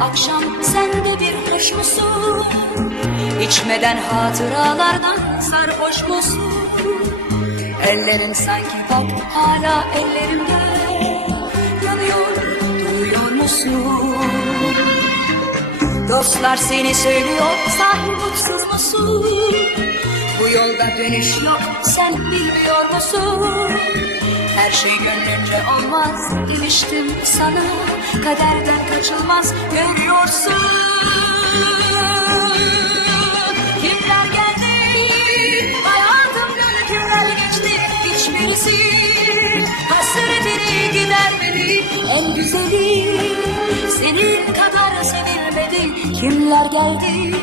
akşam sen de bir hoş musun? İçmeden hatıralardan sarhoş musun? Ellerin sanki bak hala ellerimde yanıyor duyuyor musun? Dostlar seni söylüyor sahi mutsuz musun? Bu yolda dönüş yok sen bilmiyor musun? Her şey gönlünce olmaz demiştim sana. Kaderden kaçılmaz görüyorsun. Kimler geldi? Hayatımdan kimler geçti? Hiçbirisi hasretini gidermedi En güzeli. Senin kadar sevilmedi Kimler geldi